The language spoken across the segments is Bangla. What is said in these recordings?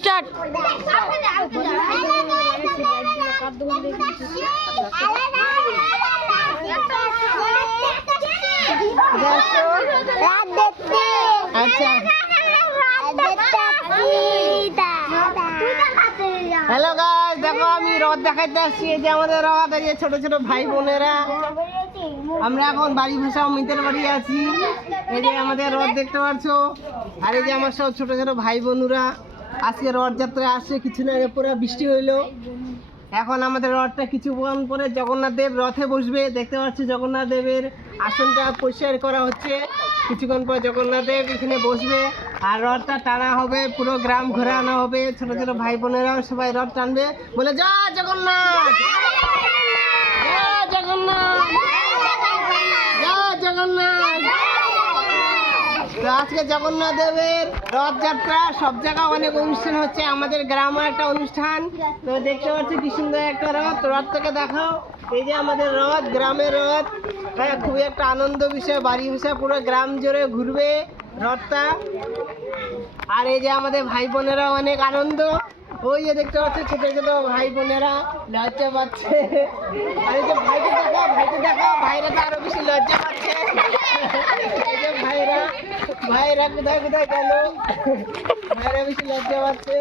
স্টার্ট। আচ্ছা হ্যালো গাইস, দেখো আমি রথ দেখাইতে আসছি। এই যে আমাদের রথ, এই যে ছোট ছোট ভাই বোনেরা, আমরা এখন বাড়ি ভাষা মিতের বাড়ি আছি। এই যে আমাদের রথ দেখতে পাচ্ছ, আর এই যে আমার সব ছোট ছোট ভাই বোনুরা আজকে রথযাত্রায় আসছে। কিছুদিন আগে পুরো বৃষ্টি হইলো। এখন আমাদের রথটা কিছুক্ষণ পরে জগন্নাথ দেব রথে বসবে। দেখতে পাচ্ছি জগন্নাথ দেবের আসনটা পরিষ্কার করা হচ্ছে। কিছুক্ষণ পর জগন্নাথ দেব এখানে বসবে আর রথটা টানা হবে, পুরো গ্রাম ঘুরে আনা হবে। ছোট ছোট ভাই বোনেরাও সবাই রথ টানবে, বলে জয় জগন্নাথ, জয় জগন্নাথ, জয় জগন্নাথ। তো আজকে জগন্নাথ দেবের রথযাত্রা, সব জায়গায় অনেক অনুষ্ঠান হচ্ছে, আমাদের গ্রামে একটা অনুষ্ঠান। তো দেখতে পাচ্ছি কি সুন্দর একটা রথ, রথটাকে দেখাও। এই যে আমাদের রথ, গ্রামের রথ। হ্যাঁ, খুবই একটা আনন্দ বিষয়, বাড়ি বিষয়, পুরো গ্রাম জুড়ে ঘুরবে রথটা। আর এই যে আমাদের ভাই বোনেরা অনেক আনন্দ। ওই যে দেখতে পাচ্ছি ছোট ছোট ভাই বোনেরা লজ্জা পাচ্ছে। আর এই যে ভাইকে দেখাও, ভাইকে দেখাও, ভাইরা তো আরো বেশি লজ্জা পাচ্ছে। এই যে ভাইরা, ভাইরা কোথায় কোথায় গেল, ভাইরা বেশি লজ্জা পাচ্ছে।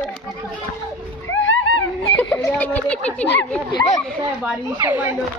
এই যে আমাদের বাড়ি সবাই লোক